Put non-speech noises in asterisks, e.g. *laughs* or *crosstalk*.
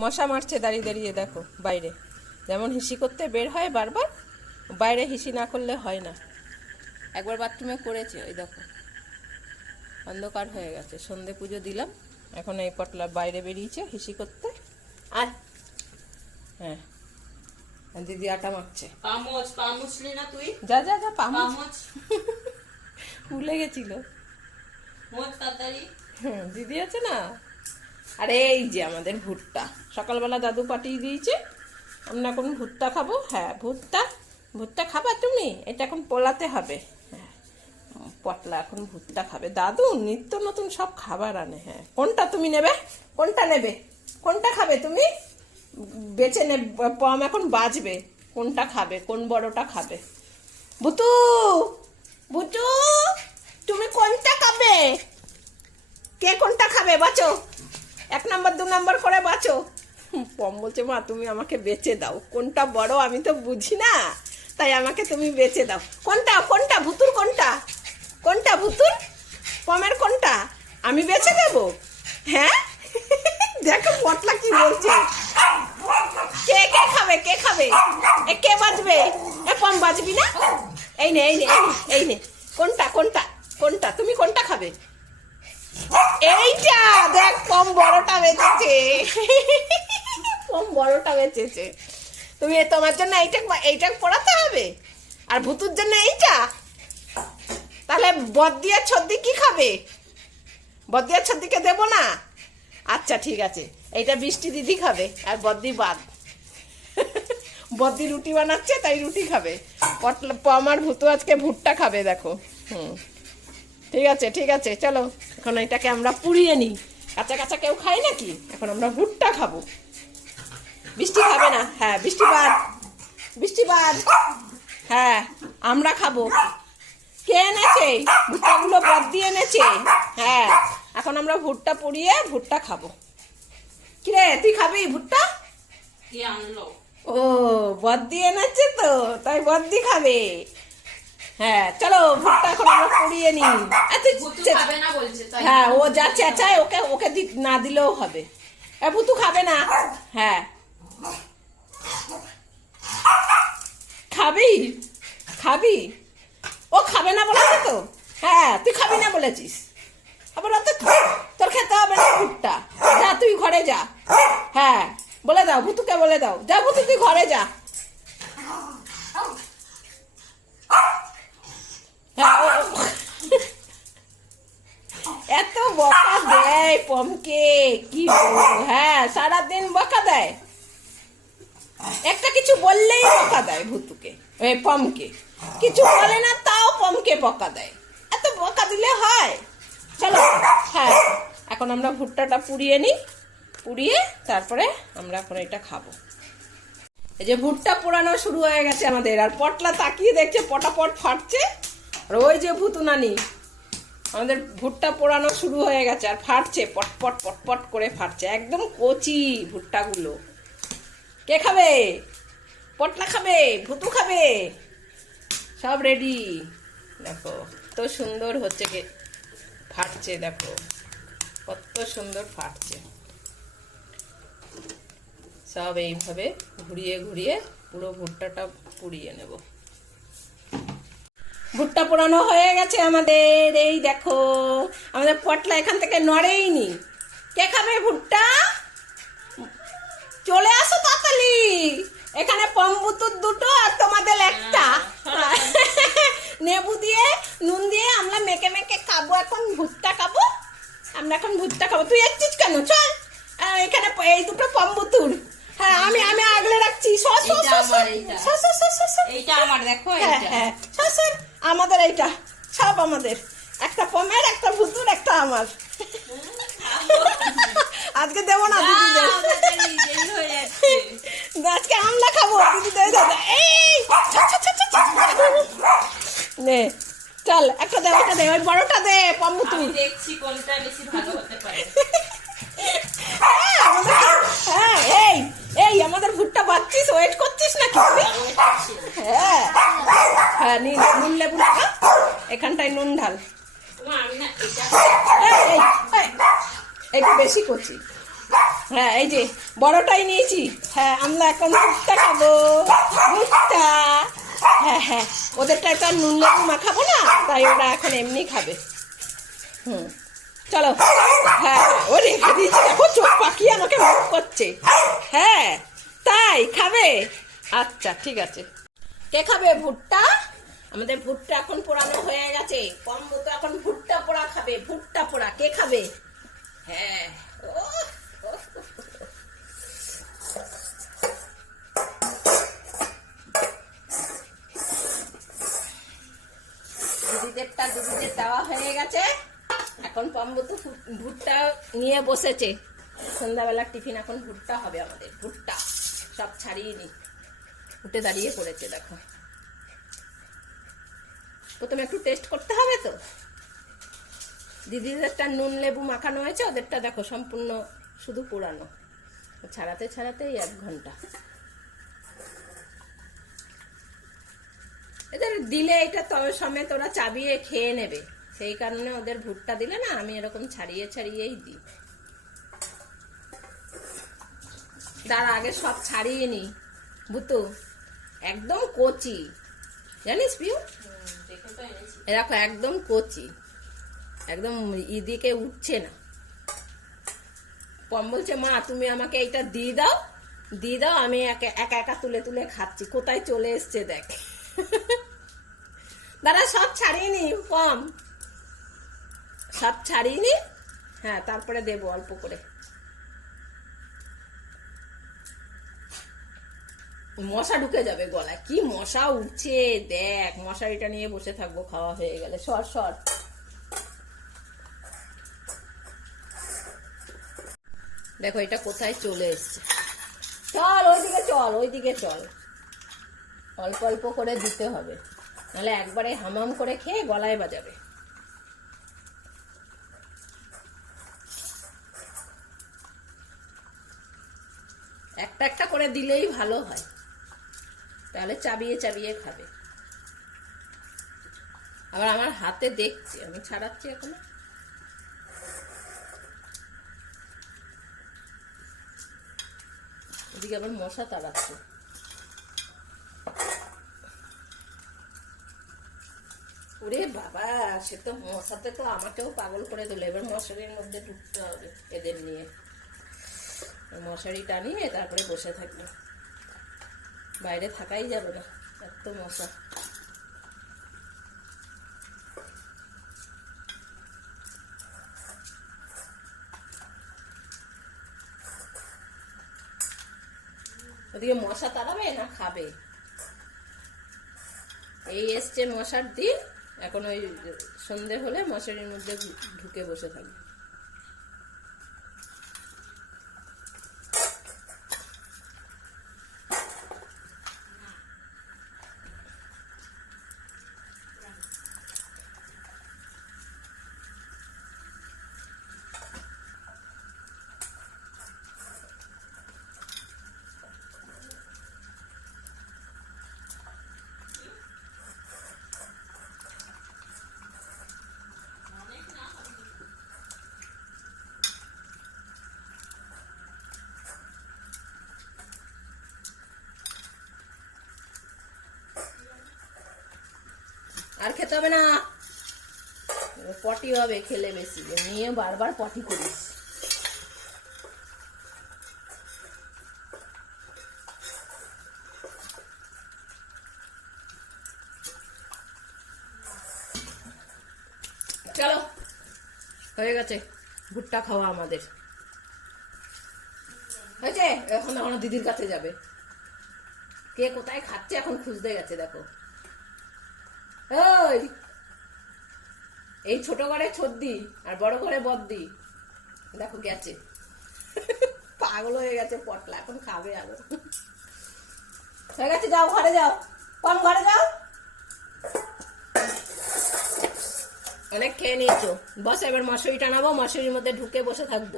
মশা মারছে দাঁড়িয়ে দাঁড়িয়ে দেখো বাইরে। যেমন হিসি করতে বের হয় বারবার বাইরে হিসি না করলে হয় না। একবার বাথরুমে করেছে ওই দেখো। অন্ধকার হয়ে গেছে সন্ধে পুজো দিলাম এখন এই পটলা বাইরে বেরিয়েছে হিসি করতে। আর হ্যাঁ। আর দিদি আটা মাখছে। পামোচ পামুচলি না তুই? যা যা যা পামো পামোচ। ভুলে গেছিল। মোচ তাড়াতাড়ি। হুম, দিদি আছে না? আরে, এই যে আমাদের ভুট্টা। সকালবেলা দাদু পাঠিয়ে দিয়েছে, আমরা এখন ভুট্টা খাব। হ্যাঁ ভুট্টা ভুট্টা খাবা তুমি? এটা এখন পোলাতে হবে। হ্যাঁ পটলা এখন ভুট্টা খাবে। দাদু, নিত্য নতুন সব খাবার আনে। হ্যাঁ কোনটা তুমি নেবে? কোনটা নেবে? কোনটা খাবে তুমি? বেছে নে, পম এখন বাজবে। কোনটা খাবে? কোন বড়টা খাবে? বুতু বুতু তুমি কোনটা খাবে? কে কোনটা খাবে? বাঁচো। এক নাম্বার দু নাম্বার করে বাঁচো। পম বলছে মা তুমি আমাকে বেচে দাও। কোনটা বড় আমি তো বুঝি না। তাই আমাকে তুমি বেচে দাও। কোনটা? কোনটা? ভুতুর কোনটা? কোনটা ভুতুর? পমের কোনটা? আমি বেচে দেব? হ্যাঁ? *laughs* দেখো পটলা কি বলছে। কে কে খাবে? কে খাবে? এ কে বাজবে? এ পম বাজবি নে এই নে এই নে, এই নে। কোনটা কোনটা কোনটা? তুমি কোনটা খাবে? এইটা, দেখ কম বড়টা বেচেছে। কম বড়টা বেচেছে। তুমি তোমার জন্য এইটা এইটা পড়াতে হবে? আর ভুতুর জন্য এইটা? তাহলে বদিয়া ছদ্দি কি খাবে? বদিয়া ছদ্দিকে দেবো না? আচ্ছা ঠিক আছে। এইটা বৃষ্টি দিদি খাবে, আর বদ্দি বাদ। বদ্দি রুটি বানাচ্ছে, তাই রুটি খাবে। পটলা আমার ভুতু আজকে ভুট্টা খাবে, দেখো। হুম। ঠিক আছে ঠিক আছে চলো। এখন এটাকে আমরা পুড়িয়ে নিই। কাঁচা কাঁচা কেউ খায় নাকি? এখন আমরা ভুট্টা খাব। বৃষ্টি খাবে না। হ্যাঁ বৃষ্টি বাদ। বৃষ্টি বাদ। হ্যাঁ আমরা খাব। কে এনেছে? ভুট্টাগুলো বাদ দিয়ে এনেছে? হ্যাঁ এখন আমরা ভুট্টা পুড়িয়ে ভুট্টা খাব। কিরে তুই খাবি ভুট্টা? ও বদ্দি এনেছে তো তাই বদ বদ্দি খাবে। হ্যাঁ চলো ভুট্টা এখন আমরা পুড়িয়ে নিই। চে- খাবে না হ্যাঁ ও যা চেঁচায় ওকে ওকে না দিলেও হবে। এ ভুতু খাবে না। হ্যাঁ। খাবি? খাবি? ও খাবে না বলেছে তো? হ্যাঁ তুই খাবি না বলেছিস। আবার অত তোর খেতে হবে না ভুট্টা। যা তুই ঘরে যা। হ্যাঁ বলে দাও ভুতুকে বলে দাও। যা ভুতু তুই ঘরে যা হ্যাঁ ও- *laughs* এত বকা দেয় পমকে। কি হ্যাঁ বকা দেয়। একটা কিছু বললেই বকা দেয় ভুতুকে পমকে। কিছু বলে না, তাও পমকে বকা দেয়। এত বকা দিলে হয়। চলো হ্যাঁ এখন আমরা ভুট্টাটা পুড়িয়ে নিই। পুড়িয়ে তারপরে আমরা এখন এটা খাব। এই যে ভুট্টা পোড়ানো শুরু হয়ে গেছে আমাদের, আর পটলা তাকিয়ে দেখছে, পটাপট ফাটছে। আর ওই যে ভুতুনানি, আমাদের ভুট্টা পোড়ানো শুরু হয়ে গেছে, আর ফাটছে, পটপট পটপট করে ফাটছে, একদম কচি ভুট্টাগুলো। কে খাবে? পটলা খাবে? ভুতু খাবে? সব রেডি দেখো, কত সুন্দর হচ্ছে কে, ফাটছে, দেখো, কত সুন্দর ফাটছে। সব এইভাবে ঘুরিয়ে ঘুরিয়ে পুরো ভুট্টাটা পুড়িয়ে নেব। ভুট্টা পোড়ানো হয়ে গেছে আমাদের। এই দেখো আমাদের পটলা এখান থেকে নড়েইনি। কে খাবে ভুট্টা? চলে আসো তাড়াতাড়ি। এখানে পম্বুতুর দুটো আর তোমাদের একটা। নেবু দিয়ে নুন দিয়ে আমরা মেখে মেখে খাব এখন ভুট্টা খাব। আমরা এখন ভুট্টা খাব। তুই এসছিস কেন? চল। এখানে এই দুটো পম্বুতুর। হ্যাঁ আমি আমি আগলে রাখছি। সর সর এইটা সর সর এইটা। সর সর সর সর সর আমার দেখো সর সর আমাদের এইটা সব আমাদের। একটা পমের একটা ভুতুর একটা আমার। আজকে দেবো না দিদিদের। আজকে আমরা খাব দিদিদের দাদা এই। নে চল একটা দে একটা দে ওই বড়টা দে পাম্মু তুই দেখছি কোনটা বেশি ভালো হতে পারে। হ্যাঁ, হ্যাঁ এই। এই, আমাদের ভুট্টা বাচ্চিস ওয়েট করছিস না কি। হ্যাঁ। হ্যাঁ নুন, লেবু লাগা। এখানটায় নুন ঢাল। একটু বেশি করছি। হ্যাঁ এই যে, বড়টাই নিয়েছি। হ্যাঁ আমরা এখন ভুট্টা খাব। ভুট্টা। হ্যাঁ হ্যাঁ ওদেরটাই তো আর নুন, লেবু মাখাবো না, তাই ওরা এখন এমনি খাবে। হুম। চলো। হ্যাঁ ও রেখে দিয়েছি। দেখো, চোখ পাকিয়ে আমাকে মুখ করছে। হ্যাঁ তাই খাবে? আচ্ছা ঠিক আছে। কে খাবে? ভুট্টা? আমাদের ভুট্টা এখন পোড়ানো হয়ে গেছে। কম মতো এখন ভুট্টা পোড়া খাবে। ভুট্টা পোড়া, কে খাবে? হ্যাঁ। ও দিদিদেরটা, দিদিদের দেওয়া হয়ে গেছে। এখন পম্বতু ভুট্টা নিয়ে বসেছে। সন্ধ্যাবেলার টিফিন এখন ভুট্টা হবে আমাদের, ভুট্টা। সব ছাড়িয়ে নি উঠে দাঁড়িয়ে পড়েছে, দেখো। প্রথমে একটু টেস্ট করতে হবে তো। দিদিদেরটা নুন, লেবু মাখানো হয়েছে, ওদেরটা দেখো সম্পূর্ণ শুধু পোড়ানো। ছাড়াতে ছাড়াতেই এক ঘণ্টা। এদের দিলে এটা তবে সমেত ওরা চাবিয়ে খেয়ে নেবে। সেই কারণে ওদের ভুট্টা দিলে না আমি এরকম ছাড়িয়ে ছাড়িয়েই দিই। তার আগে সব ছাড়িয়ে নি বুতু একদম কচি। জানিস পিউ? এরকম একদম কচি। একদম ইদিকে উঠছে না। পম বলছে, মা, তুমি আমাকে এইটা দিয়ে দাও। দিয়ে দাও, আমি একা একা একা তুলে তুলে খাচ্ছি। কোথায় চলে এসছে দেখ? দাদা সব ছাড়িয়ে নি পম। সব ছাড়িয়ে হ্যাঁ তারপরে দেবো অল্প করে। মশা ঢুকে যাবে গলায়। কি মশা উঠছে, দেখ, মশারিটা নিয়ে বসে থাকব, খাওয়া হয়ে গেলে। সর সর। দেখো, এটা কোথায় চলে এসছে। চল, ওইদিকে চল ওইদিকে চল। অল্প অল্প করে দিতে হবে। নাহলে একবারে হামাম করে খেয়ে গলায় বাজাবে। একটা একটা করে দিলেই ভালো হয়। তাহলে চাবিয়ে চাবিয়ে খাবে। আবার আমার হাতে দেখছে, আমি ছাড়াচ্ছি এখন। এদিকে আবার মশা তাড়াচ্ছে। ওরে বাবা, সে তো মশাতে তো আমাকেও পাগল করে দিল। এবার মশারির মধ্যে ঢুকতে হবে এদের নিয়ে। মশারি টানিয়ে তারপরে বসে থাকবে। বাইরে থাকাই যাবে না, এত মশা। ওদিকে মশা তাড়াবে না খাবে? এই এসছে মশার দিন, এখন ওই সন্ধে হলে মশারির মধ্যে ঢুকে বসে থাকবে। আর খেতে হবে না। পটি হবে খেলে বেশি নিয়ে বারবার পটি করিস। চলো, হয়ে গেছে। ভুট্টা খাওয়া আমাদের। হয়েছে? এখন আমার দিদির কাছে যাবে। কে কোথায় খাচ্ছে এখন খুঁজতে গেছে, দেখো। ওই। এই ছোট ঘরে ছদ্দি আর বড় ঘরে বদ্দি। দেখো গেছে। পাগল হয়ে গেছে পটলা, এখন খাবে আরও। হয়ে গেছে, যাও ঘরে যাও। কম ঘরে যাও। অনেক খেয়ে নিয়েছো। বস, এবার মশারি টানাবো মশারির মধ্যে ঢুকে বসে থাকব।